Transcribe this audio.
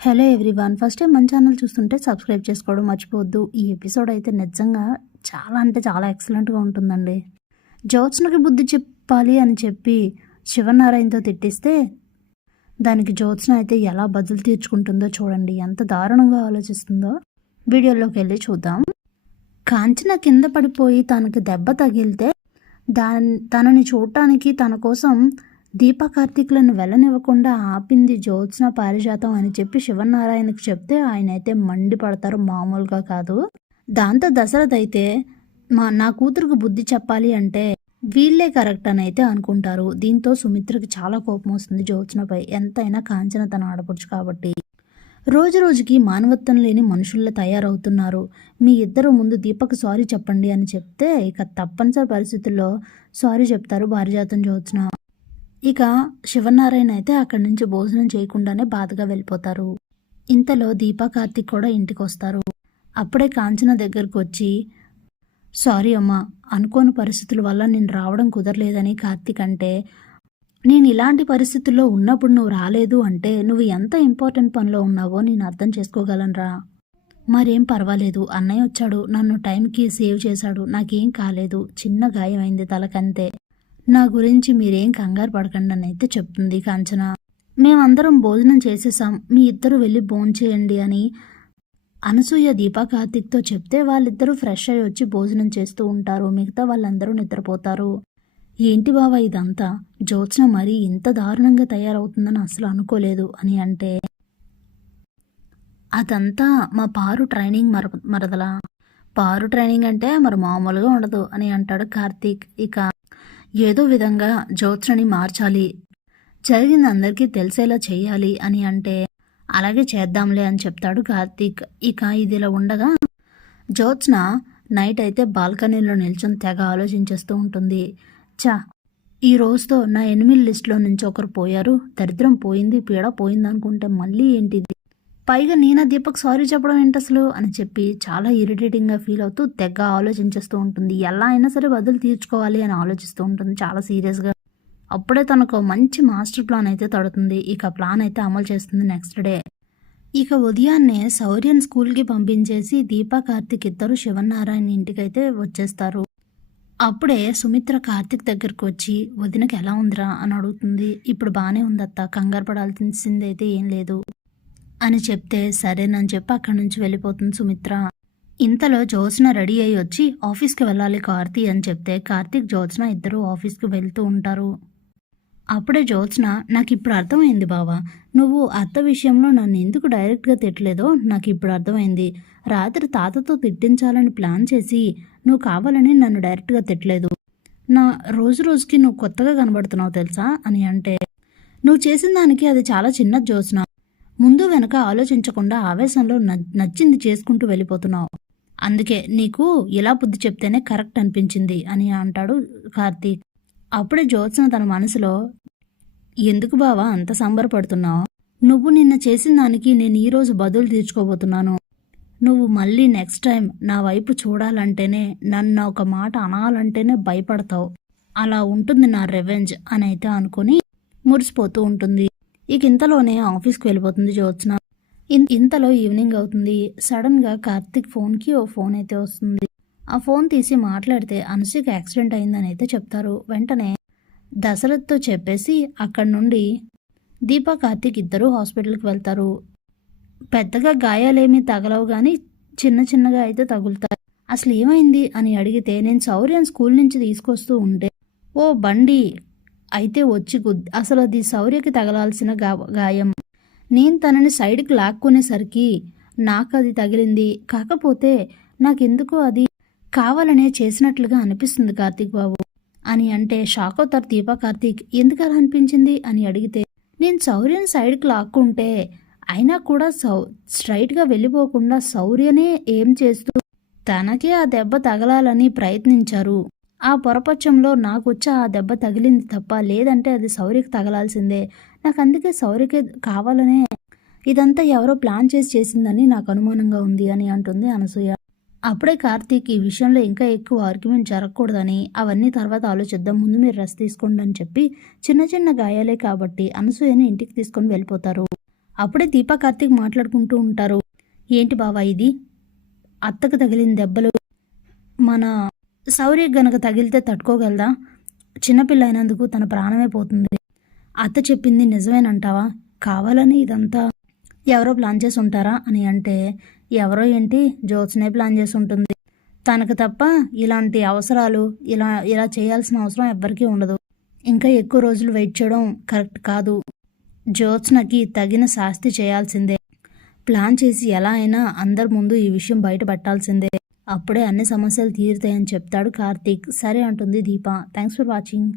Hello everyone, first time మన channel చూస్తుంటే subscribe చేసుకోవడం మర్చిపోవద్దు. ఈ ఎపిసోడ్ అయితే నిజంగా చాలా అంటే చాలా ఎక్సలెంట్గా ఉంటుందండి. జ్యోత్స్నకి బుద్ధి చెప్పాలి అని చెప్పి శివనారాయణతో తిట్టిస్తే దానికి జ్యోత్స్న అయితే ఎలా బదులు తీర్చుకుంటుందో చూడండి. ఎంత దారుణంగా ఆలోచిస్తుందో వీడియోలోకి వెళ్ళి చూద్దాం. కాంచన కింద పడిపోయి తనకి దెబ్బ తగిలితే తనని చూడటానికి తన కోసం దీపా కార్తీక్లను వెళ్ళనివ్వకుండా ఆపింది జ్యోత్స్న పారిజాతం అని చెప్పి శివనారాయణకి చెప్తే ఆయన అయితే మండిపడతారు, మామూలుగా కాదు. దాంతో దశరథ్ అయితే నా కూతురుకు బుద్ధి చెప్పాలి అంటే వీళ్ళే కరెక్ట్ అని అయితే అనుకుంటారు. దీంతో సుమిత్రకి చాలా కోపం వస్తుంది జ్యోత్స్నపై. ఎంతైనా కాంచన తన ఆడపడుచు కాబట్టి. రోజు రోజుకి మానవత్వం లేని మనుషుల్లో తయారవుతున్నారు. మీ ఇద్దరు ముందు దీపక్ సారీ చెప్పండి అని చెప్తే ఇక తప్పనిసరి పరిస్థితుల్లో సారీ చెప్తారు పారిజాతం జ్యోత్స్న. ఇక శివనారాయణ అయితే అక్కడి నుంచి భోజనం చేయకుండానే బాధగా వెళ్ళిపోతారు. ఇంతలో దీపా కార్తీక్ కూడా ఇంటికి వస్తారు. అప్పుడే కాంచన దగ్గరకు వచ్చి, సారీ అమ్మా, అనుకోని పరిస్థితుల వల్ల నేను రావడం కుదరలేదని కార్తీక్ అంటే, నేను ఇలాంటి పరిస్థితుల్లో ఉన్నప్పుడు నువ్వు రాలేదు అంటే నువ్వు ఎంత ఇంపార్టెంట్ పనిలో ఉన్నావో నేను అర్థం చేసుకోగలనరా. మరేం పర్వాలేదు, అన్నయ్య వచ్చాడు, నన్ను టైంకి సేవ్ చేశాడు, నాకేం కాలేదు, చిన్న గాయం అయింది తలకంతే, నా గురించి మీరేం కంగారు పడకండి అని అయితే చెప్తుంది కాంచన. మేమందరం భోజనం చేసేసాం, మీ ఇద్దరు వెళ్ళి భోంచేయండి అని అనసూయ దీపా కార్తీక్తో చెప్తే వాళ్ళిద్దరూ ఫ్రెష్ అయ్యి వచ్చి భోజనం చేస్తూ ఉంటారు. మిగతా వాళ్ళందరూ నిద్రపోతారు. ఏంటి బావా ఇదంతా, జ్యోత్స్న మరీ ఇంత దారుణంగా తయారవుతుందని అసలు అనుకోలేదు అని అంటే, అదంతా మా పారు ట్రైనింగ్ మరదలా. పారు ట్రైనింగ్ అంటే మరి మామూలుగా ఉండదు అని అంటాడు కార్తీక్. ఇక ఏదో విధంగా జ్యోత్స్నని మార్చాలి, జరిగింది అందరికీ తెలిసేలా చేయాలి అని అంటే, అలాగే చేద్దాంలే అని చెప్తాడు కార్తీక్. ఇక ఇదిలా ఉండగా జ్యోత్స్న నైట్ అయితే బాల్కనీలో నిల్చొని తెగ ఆలోచించేస్తూ ఉంటుంది. ఈ రోజుతో నా ఎనిమిది లిస్టులో నుంచి ఒకరు పోయారు, దరిద్రం పోయింది, పీడ పోయింది అనుకుంటే మళ్ళీ ఏంటిది, పైగా నేనా దీపక్ సారీ చెప్పడం ఏంటి అసలు అని చెప్పి చాలా ఇరిటేటింగ్గా ఫీల్ అవుతూ తెగ ఆలోచించేస్తూ ఉంటుంది. ఎలా అయినా సరే బదులు తీర్చుకోవాలి అని ఆలోచిస్తూ ఉంటుంది చాలా సీరియస్గా. అప్పుడే తనకు మంచి మాస్టర్ ప్లాన్ అయితే తడుతుంది. ఇక ప్లాన్ అయితే అమలు చేస్తుంది నెక్స్ట్ డే. ఇక ఉదయాన్నే శౌర్యన్ స్కూల్కి పంపించేసి దీపా కార్తీక్ ఇద్దరు శివనారాయణ ఇంటికైతే వచ్చేస్తారు. అప్పుడే సుమిత్ర కార్తీక్ దగ్గరకు వచ్చి, వదినకి ఎలా ఉందిరా అని అడుగుతుంది. ఇప్పుడు బాగానే ఉందత్త, కంగారు పడాల్సింది అయితే ఏం లేదు అని చెప్తే సరేనని చెప్పి అక్కడి నుంచి వెళ్ళిపోతుంది సుమిత్ర. ఇంతలో జ్యోత్స్న రెడీ అయ్యి వచ్చి ఆఫీస్కి వెళ్ళాలి కార్తీ అని చెప్తే కార్తీక్ జ్యోత్స్న ఇద్దరు ఆఫీస్కి వెళ్తూ ఉంటారు. అప్పుడే జ్యోత్స్న, నాకు ఇప్పుడు అర్థమైంది బావా, నువ్వు అత్త విషయంలో నన్ను ఎందుకు డైరెక్ట్గా తిట్టలేదో నాకు ఇప్పుడు అర్థమైంది. రాత్రి తాతతో తిట్టించాలని ప్లాన్ చేసి నువ్వు కావాలని నన్ను డైరెక్ట్గా తిట్టలేదు. నా రోజు రోజుకి నువ్వు కొత్తగా కనబడుతున్నావు తెలుసా అని అంటే, నువ్వు చేసిన దానికి అది చాలా చిన్న జ్యోత్స్న, ముందు వెనక ఆలోచించకుండా ఆవేశంలో నచ్చింది చేసుకుంటూ వెళ్ళిపోతున్నావు, అందుకే నీకు ఇలా బుద్ధి చెప్తేనే కరెక్ట్ అనిపించింది అని అంటాడు కార్తీక్. అప్పుడే జ్యోత్స్న తన మనసులో, ఎందుకు బావా అంత సంబరపడుతున్నావు, నువ్వు నిన్న చేసిన దానికి నేను ఈరోజు బదులు తీర్చుకోబోతున్నాను, నువ్వు మళ్ళీ నెక్స్ట్ టైం నా వైపు చూడాలంటేనే, నన్ను ఒక మాట అనాలంటేనే భయపడతావు, అలా ఉంటుంది నా రివెంజ్ అని అయితే అనుకుని మురిసిపోతూ ఉంటుంది. ఇక ఇంతలోనే ఆఫీస్కి వెళ్ళిపోతుంది జ్యోత్స్న. ఇంతలో ఈవినింగ్ అవుతుంది. సడన్గా కార్తీక్ ఫోన్కి ఓ ఫోన్ అయితే వస్తుంది. ఆ ఫోన్ తీసి మాట్లాడితే అనసూయకి యాక్సిడెంట్ అయిందని అయితే చెప్తారు. వెంటనే దశరథ్తో చెప్పేసి అక్కడి నుండి దీపా కార్తీక్ ఇద్దరు హాస్పిటల్కి వెళ్తారు. పెద్దగా గాయాలేమీ తగలవు కానీ చిన్న చిన్నగా అయితే తగులుతారు. అసలు ఏమైంది అని అడిగితే, నేను శౌర్యన్ స్కూల్ నుంచి తీసుకొస్తూ ఉంటే ఓ బండి అయితే వచ్చి అసలు అది శౌర్యకి తగలాల్సిన గాయం, నేను తనని సైడ్కి లాక్కునేసరికి నాకు అది తగిలింది, కాకపోతే నాకెందుకో అది కావాలనే చేసినట్లుగా అనిపిస్తుంది కార్తీక్ బాబు అని అంటే షాక్ అవుతారు దీపా కార్తీక్. ఎందుకు అలా అనిపించింది అని అడిగితే, నేను శౌర్యని సైడ్కి లాక్కుంటే అయినా కూడా స్ట్రైట్గా వెళ్ళిపోకుండా శౌర్యనే ఏం చేస్తూ తనకే ఆ దెబ్బ తగలాలని ప్రయత్నించారు, ఆ పొరపక్షంలో నాకు వచ్చి ఆ దెబ్బ తగిలింది తప్ప, లేదంటే అది శౌర్యకి తగలాల్సిందే, నాకు అందుకే శౌర్యకే కావాలనే ఇదంతా ఎవరో ప్లాన్ చేసిందని నాకు అనుమానంగా ఉంది అని అంటుంది అనసూయ. అప్పుడే కార్తీక్ ఈ విషయంలో ఇంకా ఎక్కువ ఆర్గ్యుమెంట్ జరగకూడదని, అవన్నీ తర్వాత ఆలోచిద్దాం, ముందు మీరు రెస్ట్ తీసుకోండి అని చెప్పి చిన్న చిన్న గాయాలే కాబట్టి అనసూయని ఇంటికి తీసుకొని వెళ్ళిపోతారు. అప్పుడే దీపా కార్తీక్ మాట్లాడుకుంటూ ఉంటారు. ఏంటి బావా ఇది? అత్తకు తగిలిన దెబ్బలు మన శౌర్య గనక తగిలితే తట్టుకోగలదా? చిన్నపిల్ల అయినందుకు తన ప్రాణమే పోతుంది. అత్త చెప్పింది నిజమేనంటావా? కావాలని ఇదంతా ఎవరో ప్లాన్ చేసి ఉంటారా అని అంటే, ఎవరో ఏంటి, జ్యోత్స్నే ప్లాన్ చేసి ఉంటుంది. తనకు తప్ప ఇలాంటి అవసరాలు ఇలా ఇలా చేయాల్సిన అవసరం ఎవ్వరికీ ఉండదు. ఇంకా ఎక్కువ రోజులు వెయిట్ చేయడం కరెక్ట్ కాదు. జ్యోత్స్నకి తగిన శాస్తి చేయాల్సిందే. ప్లాన్ చేసి ఎలా అయినా అందరి ముందు ఈ విషయం బయట పెట్టాల్సిందే. అప్పుడే అన్ని సమస్యలు తీరుతాయని చెప్తాడు కార్తీక్. సరే అంటుంది దీప. Thanks for watching.